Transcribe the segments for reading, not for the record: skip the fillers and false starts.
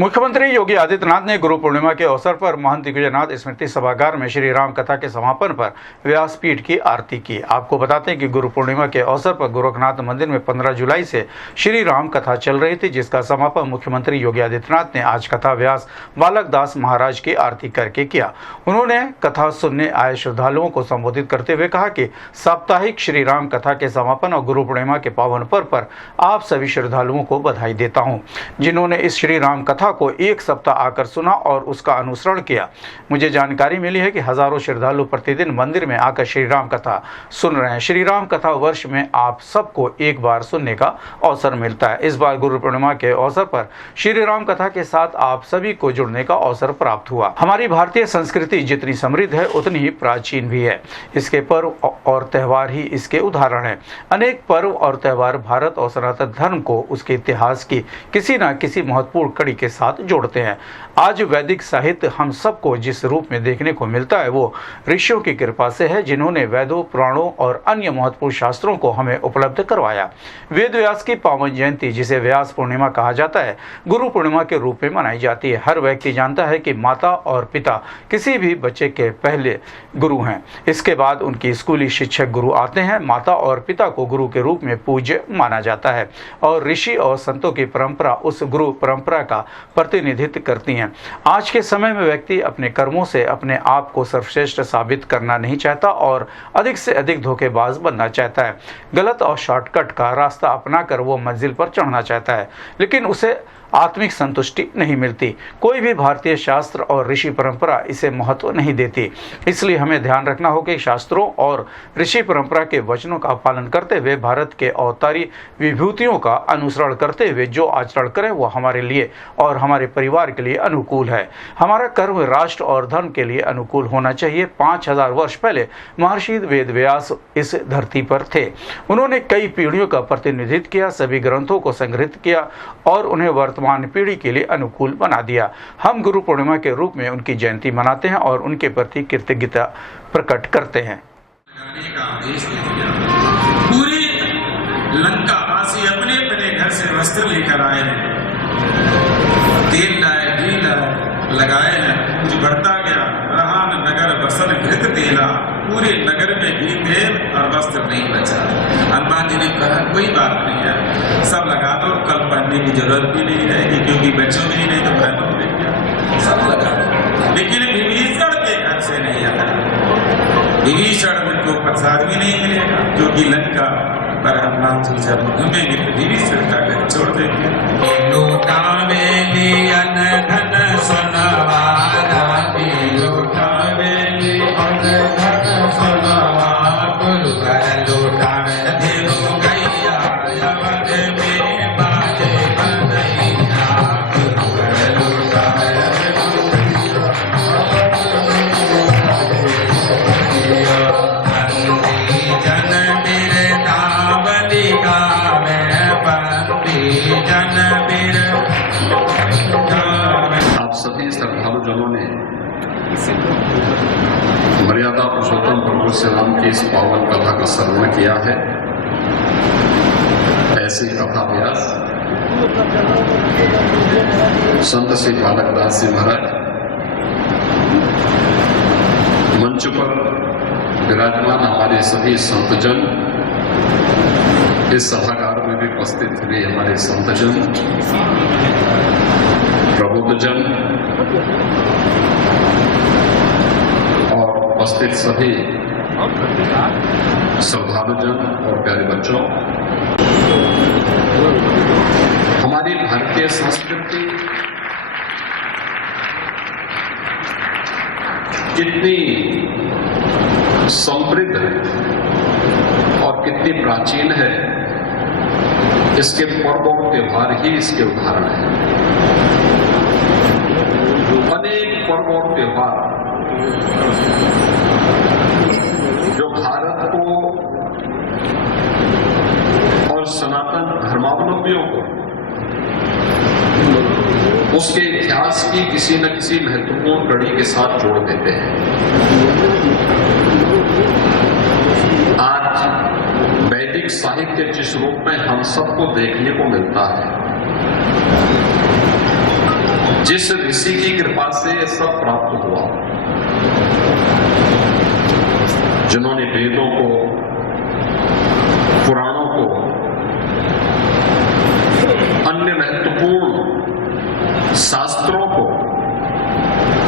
मुख्यमंत्री योगी आदित्यनाथ ने गुरु पूर्णिमा के अवसर पर महंत दिग्विजयनाथ स्मृति सभागार में श्री राम कथा के समापन पर व्यासपीठ की आरती की। आपको बताते हैं कि गुरु पूर्णिमा के अवसर पर गोरखनाथ मंदिर में 15 जुलाई से श्री राम कथा चल रही थी, जिसका समापन मुख्यमंत्री योगी आदित्यनाथ ने आज कथा व्यास बालक दास महाराज की आरती करके किया। उन्होंने कथा सुनने आए श्रद्धालुओं को संबोधित करते हुए कहा कि साप्ताहिक श्री राम कथा के समापन और गुरु पूर्णिमा के पावन पर्व पर आप सभी श्रद्धालुओं को बधाई देता हूँ, जिन्होंने इस श्री राम कथा को एक सप्ताह आकर सुना और उसका अनुसरण किया। मुझे जानकारी मिली है कि हजारों श्रद्धालु प्रतिदिन मंदिर में आकर श्री राम कथा सुन रहे हैं। श्री राम कथा वर्ष में आप सबको एक बार सुनने का अवसर मिलता है। इस बार गुरु पूर्णिमा के अवसर पर श्री राम कथा के साथ आप सभी को जुड़ने का अवसर प्राप्त हुआ। हमारी भारतीय संस्कृति जितनी समृद्ध है उतनी ही प्राचीन भी है। इसके पर्व और त्यौहार ही इसके उदाहरण है। अनेक पर्व और त्यौहार भारत और सनातन धर्म को उसके इतिहास की किसी न किसी महत्वपूर्ण कड़ी के साथ जोड़ते हैं। आज वैदिक साहित्य हम सबको जिस रूप में देखने को मिलता है वो ऋषियों की कृपा से है, जिन्होंने वेदों, पुराणों और अन्य महत्वपूर्ण शास्त्रों को हमें उपलब्ध करवाया। वेद व्यास की पावन जयंती, जिसे व्यास पूर्णिमा कहा जाता है, गुरु पूर्णिमा के रूप में मनाई जाती है। हर व्यक्ति जानता है कि माता और पिता किसी भी बच्चे के पहले गुरु हैं। इसके बाद उनकी स्कूली शिक्षक गुरु आते हैं। माता और पिता को गुरु के रूप में पूज्य माना जाता है और ऋषि और संतों की परंपरा उस गुरु परंपरा का प्रतिनिधित्व करती हैं। आज के समय में व्यक्ति अपने कर्मों से अपने आप को सर्वश्रेष्ठ साबित करना नहीं चाहता और अधिक से अधिक धोखेबाज बनना चाहता है। गलत और शॉर्टकट का रास्ता अपनाकर वो मंजिल पर चढ़ना चाहता है, लेकिन उसे आत्मिक संतुष्टि नहीं मिलती। कोई भी भारतीय शास्त्र और ऋषि परंपरा इसे महत्व नहीं देती। इसलिए हमें ध्यान रखना होगा कि शास्त्रों और ऋषि परंपरा के वचनों का पालन करते हुए भारत के अवतारी विभूतियों का अनुसरण करते हुए जो आचरण करें वो हमारे लिए और हमारे परिवार के लिए अनुकूल है। हमारा कर्म राष्ट्र और धर्म के लिए अनुकूल होना चाहिए। 5000 वर्ष पहले महर्षि वेद व्यास इस धरती पर थे। उन्होंने कई पीढ़ियों का प्रतिनिधित्व किया, सभी ग्रंथों को संग्रहित किया और उन्हें वर्तमान पीढ़ी के लिए अनुकूल बना दिया। हम गुरु पूर्णिमा के रूप में उनकी जयंती मनाते हैं और उनके प्रति कृतज्ञता प्रकट करते हैं। पूरी लंका वासी अपने अपने घर से वस्त्र लेकर आए हैं, तेल लाए, घी लाए, लगाए हैं। कुछ बढ़ता गया, रहान नगर बसन घृत तेला। पूरे नगर में घी, तेल और वस्त्र नहीं बचा। हनुमान जी ने कहा कोई बात नहीं है, सब लगा दो, कल पहनने की जरूरत भी नहीं रहेगी, क्योंकि बच्चों में ही नहीं तो बहनों में क्या, सब लगा दो। लेकिन विभीषण के घर से नहीं आया। विभीषण को प्रसाद भी नहीं मिलेगा, क्योंकि लंका पर हनुमान जी जब घूमेंगे तो विभीषण का घर छोड़ देंगे। आप सभी श्रद्धालु जनों ने मर्यादा पुरुषोत्तम प्रभु श्री राम की इस पावन कथा का श्रवण किया है। ऐसी कथा व्यास संत श्री बालक दास जी महाराज मंच पर विराजमान हमारे सभी संतजन, इस सभागार में भी उपस्थित हुए हमारे संतजन, प्रबुद्धजन और उपस्थित सभी श्रद्धालुजन और प्यारे बच्चों, हमारी भारतीय संस्कृति कितनी समृद्ध और कितनी प्राचीन है, इसके पर्व और त्योहार ही इसके उदाहरण हैं। अनेक पर्व और त्योहार जो भारत को और सनातन धर्मावलंबियों को उसके इतिहास की किसी न किसी महत्वपूर्ण कड़ी के साथ जोड़ देते हैं। आज वैदिक साहित्य जिस रूप में हम सबको देखने को मिलता है, जिस ऋषि की कृपा से ये सब प्राप्त हुआ, जिन्होंने वेदों को, पुराणों को, अन्य महत्वपूर्ण शास्त्रों को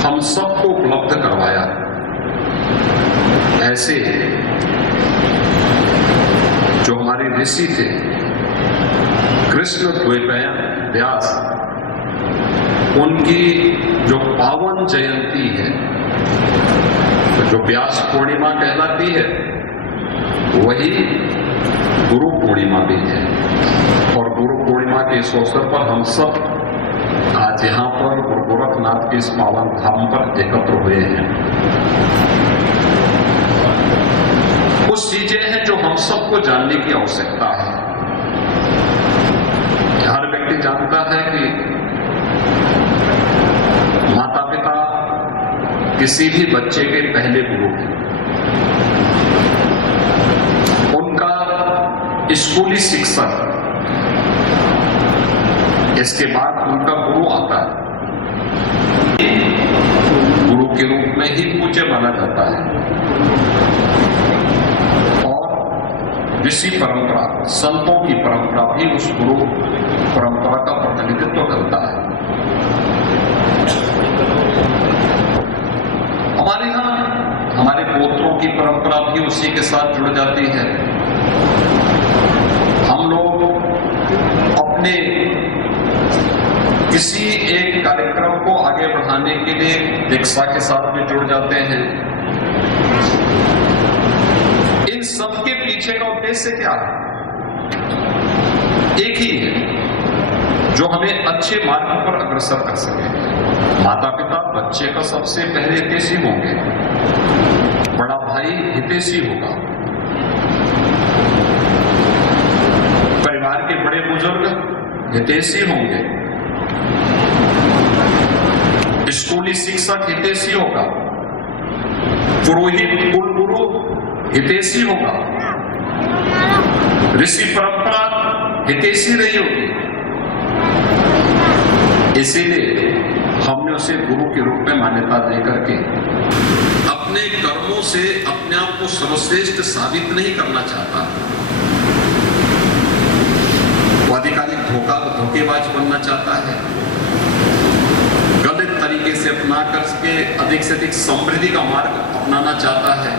हम सबको उपलब्ध करवाया, ऐसे जो हमारे ऋषि थे, कृष्ण द्वैपायन व्यास, उनकी जो पावन जयंती है, जो व्यास पूर्णिमा कहलाती है, वही गुरु पूर्णिमा भी है। और गुरु पूर्णिमा के इस अवसर पर हम सब आज यहां पर गुरु गोरखनाथ के इस पावन धाम पर एकत्र हुए हैं। कुछ चीजें हैं जो हम सबको जानने की आवश्यकता है। हर व्यक्ति जानता है कि माता पिता किसी भी बच्चे के पहले गुरु हैं। उनका स्कूली शिक्षक, इसके बाद उनका गुरु आता है। गुरु के रूप में ही पूज्य माना जाता है। और ऋषि परंपरा, संतों की परंपरा भी उस गुरु परंपरा का प्रतिनिधित्व करता है। हमारे यहां हमारे पोत्रों की परंपरा भी उसी के साथ जुड़ जाती है। हम लोग अपने किसी एक कार्यक्रम को आगे बढ़ाने के लिए दीक्षा के साथ भी जुड़ जाते हैं। इन सब के पीछे का उद्देश्य क्या है? एक ही है, जो हमें अच्छे मार्ग पर अग्रसर कर सके। माता पिता बच्चे का सबसे पहले हितैषी होंगे, बड़ा भाई हितैषी होगा, परिवार के बड़े बुजुर्ग हितैषी होंगे, स्कूली शिक्षक हितैषी होगा, पुरोहित कुलगुरु हितैषी होगा, ऋषि परंपरा हितैषी रही होगी। इसीलिए हमने उसे गुरु के रूप में मान्यता देकर के अपने कर्मों से अपने आप को सर्वश्रेष्ठ साबित नहीं करना चाहता। वो आधिकारिक धोखेबाज बनना चाहता है, गलत तरीके से अपना करके अधिक से अधिक समृद्धि का मार्ग अपनाना चाहता है,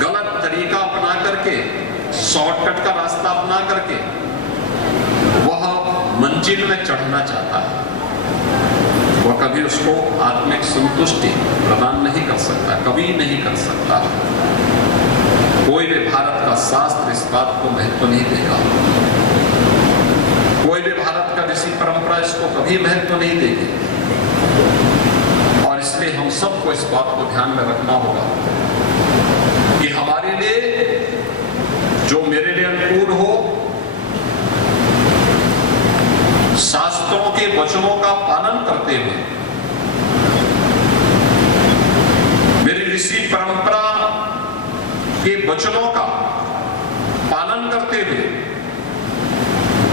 गलत तरीका अपना करके, शॉर्टकट का रास्ता अपना करके वह मंजिल में चढ़ना चाहता है। वह कभी उसको आत्मिक संतुष्टि प्रदान नहीं कर सकता, कभी नहीं कर सकता। कोई भी भारत का शास्त्र इस बात को महत्व नहीं देगा, कोई भी भारत का ऋषि परंपरा इसको कभी महत्व नहीं देगी। और इसलिए हम सबको इस बात को ध्यान में रखना होगा कि हमारे लिए, जो मेरे लिए अनुकूल हो, शास्त्रों के वचनों का पालन करते हुए, मेरी ऋषि परंपरा के वचनों का पालन करते हुए,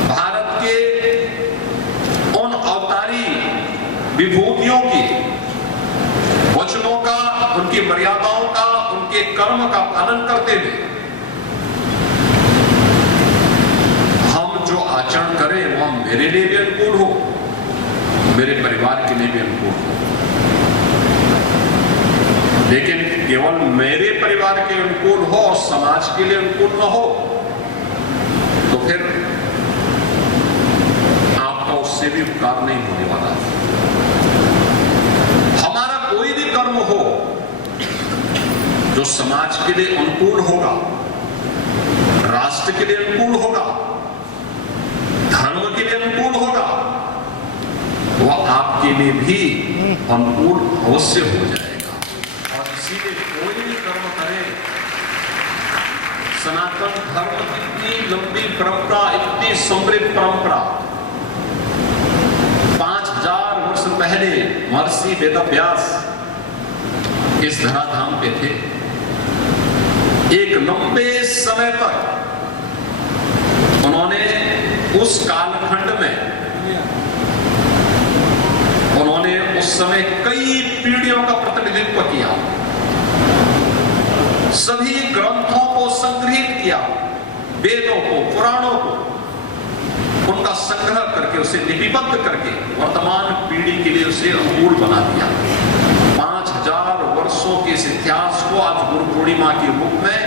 भारत के उन अवतारी विभूतियों की वचनों का, उनकी मर्यादाओं का, उनके कर्म का पालन करते हुए हम जो आचरण करें वह मेरे लिए भी अनुकूल हो, मेरे परिवार के लिए भी अनुकूल हो। लेकिन केवल मेरे परिवार के अनुकूल हो और समाज के लिए अनुकूल न हो, तो फिर आपका उससे भी उपकार नहीं होने वाला। हमारा कोई भी कर्म हो जो समाज के लिए अनुकूल होगा, राष्ट्र के लिए अनुकूल होगा, धर्म के लिए अनुकूल होगा, वह आपके लिए भी अनुकूल अवश्य हो जाएगा। और इसीलिए कोई भी कर्म करे, सनातन धर्म की इतनी लंबी परंपरा, इतनी समृद्ध परंपरा, 5000 वर्ष पहले महर्षि वेदव्यास इस धराधाम पे थे। एक लंबे समय तक उन्होंने उस कालखंड में समय कई पीढ़ियों का प्रतिनिधित्व किया, सभी ग्रंथों को संग्रहित किया, वेदों को, पुराणों को, उनका संग्रह करके उसे लिपिबद्ध करके वर्तमान पीढ़ी के लिए उसे अनुकूल बना दिया। 5000 वर्षों के इस इतिहास को आज गुरु पूर्णिमा के रूप में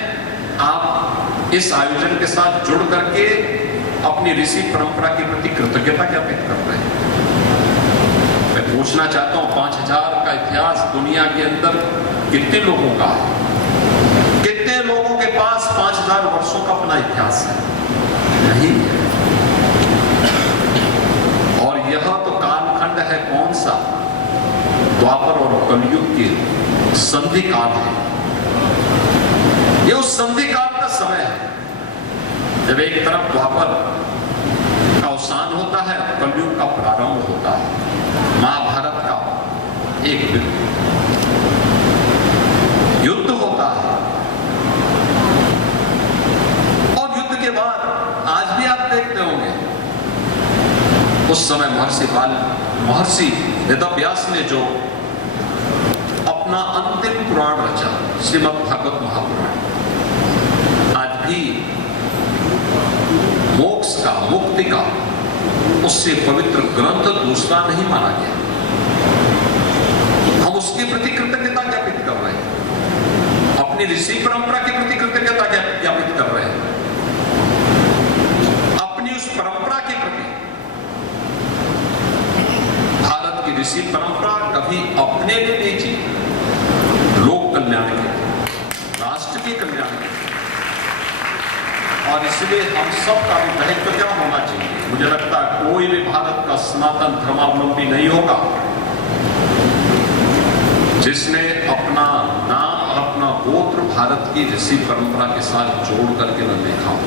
आप इस आयोजन के साथ जुड़ करके अपनी ऋषि परंपरा के प्रति कृतज्ञता ज्ञापित कर रहे हैं। मैं पूछना चाहता हूं, 5000 का इतिहास दुनिया के अंदर कितने लोगों का है? कितने लोगों के पास 5000 वर्षों का अपना इतिहास है? नहीं है। और यह तो कालखंड है कौन सा? द्वापर और कलयुग के संधि काल है। यह उस संधि काल का समय है जब एक तरफ द्वापर का अवसान होता है, कलयुग का प्रारंभ होता है। महाभारत का एक युद्ध होता है और युद्ध के बाद आज भी आप देखते होंगे, उस समय महर्षि वेदव्यास ने जो अपना अंतिम पुराण रचा, श्रीमद् भागवत महापुराण, आज भी मोक्ष का, मुक्ति का उससे पवित्र ग्रंथ दूसरा नहीं माना गया। हम उसके प्रति कृतज्ञता ज्ञापित कर रहे हैं, अपनी ऋषि परंपरा के प्रति कृतज्ञता ज्ञापित कर रहे हैं, अपनी उस परंपरा के प्रति। भारत की ऋषि परंपरा कभी अपने लिए नहीं जी, लोक कल्याण के, राष्ट्र के कल्याण के। और इसलिए हम सब का भी दायित्व क्या होना चाहिए? मुझे लगता है कोई भी भारत का सनातन धर्मावलंबी नहीं होगा जिसने अपना नाम और अपना गोत्र भारत की ऋषि परंपरा के साथ जोड़ करके न देखा हो।